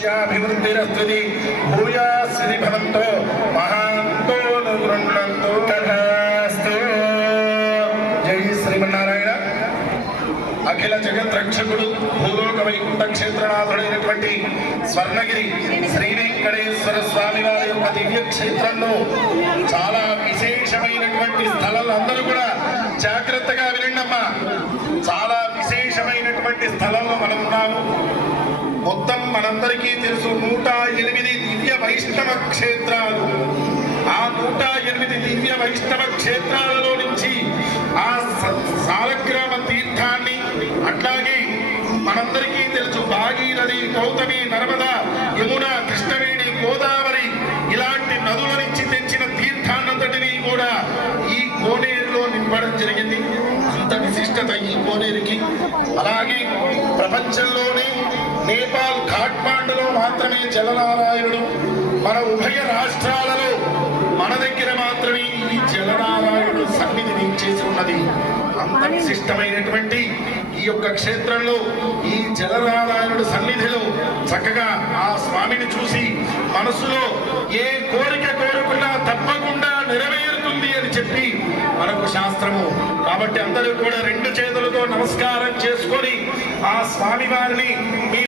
శ్యాభివృద్ధిరస్తుది భూయాశ్రీ భవంతో మహాంతో గృహంతో తథాస్తు జై శ్రీమన్నారాయణ. అఖిల జగత్ రక్షకుడు భూలోక వైకుంఠ క్షేత్రనాథుడైనటువంటి స్వర్ణగిరి శ్రీ వెంకటేశ్వర స్వామి వారి యొక్క దివ్య క్షేత్రంలో చాలా విశేషమైనటువంటి స్థలాలు అందరూ కూడా జాగ్రత్తగా వినండమ్మా. చాలా విశేషమైనటువంటి స్థలంలో మనం ఉన్నాము మొత్తం మనందరికీ తెలుసు నూట ఎనిమిది దివ్య వైష్ణవ క్షేత్రాలు. ఆ నూట ఎనిమిది దివ్య వైష్ణవ క్షేత్రాలలో నుంచి ఆ సాలగ్రామ తీర్థాన్ని అట్లాగే మనందరికీ తెలుసు భాగీరథి గౌతమి నర్మద యమున కృష్ణవేణి గోదావరి ఇలాంటి నదుల నుంచి తెచ్చిన తీర్థాన్నంతటినీ కూడా ఈ కోనేరులో నింపడం జరిగింది. అంత విశిష్టత ఈ కోనేరుకి. అలాగే ప్రపంచంలోనే నేపాల్ కాఠ్మాండులో మాత్రమే జలనారాయణుడు. మన ఉభయ రాష్ట్రాలలో మన దగ్గర మాత్రమే ఈ జలనారాయణుడు సన్నిధిని చేసి ఉన్నది అంత విశిష్టమైనటువంటి ఈ యొక్క క్షేత్రంలో ఈ జలనారాయణుడు సన్నిధిలో చక్కగా ఆ స్వామిని చూసి మనసులో ఏ కోరిక కోరుకున్నా తప్పకుండా నెరవేరుతుంది అని చెప్పి మనకు శాస్త్రము. కాబట్టి అందరూ కూడా రెండు చేతులతో నమస్కారం చేసుకొని ఆ స్వామి వారిని